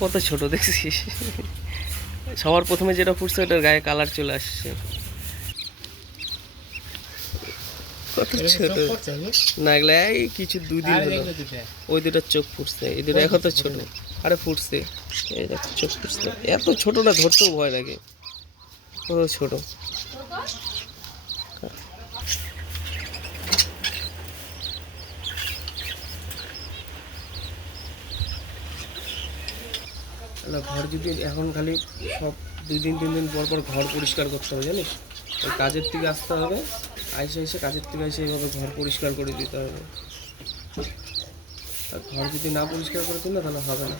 কত ছোট দেখছিস? সবার প্রথমে যেটা ফুটছে ওটার গায়ে কালার চলে আসছে। কত ছোট না, এগুলা এই কিছু 2 দিন হলো। ওই দুটার চোখ ফুটছে, এই দুটো এখন তো ছোট। আরে ফুটছে, এই দেখ চোখ ফুটছে। এত ছোটটা ধরতেও ভয় লাগে, কত ছোট। ঘর যদি এখন খালি সব 2 দিন 3 দিন পর পর ঘর পরিষ্কার করতে হবে জানিস। ওই কাজের থেকে আসতে হবে, এসে কাজের থেকে এসে এইভাবে ঘর পরিষ্কার করে দিতে হবে। আর ঘর যদি না পরিষ্কার করে দিই না তাহলে হবে না।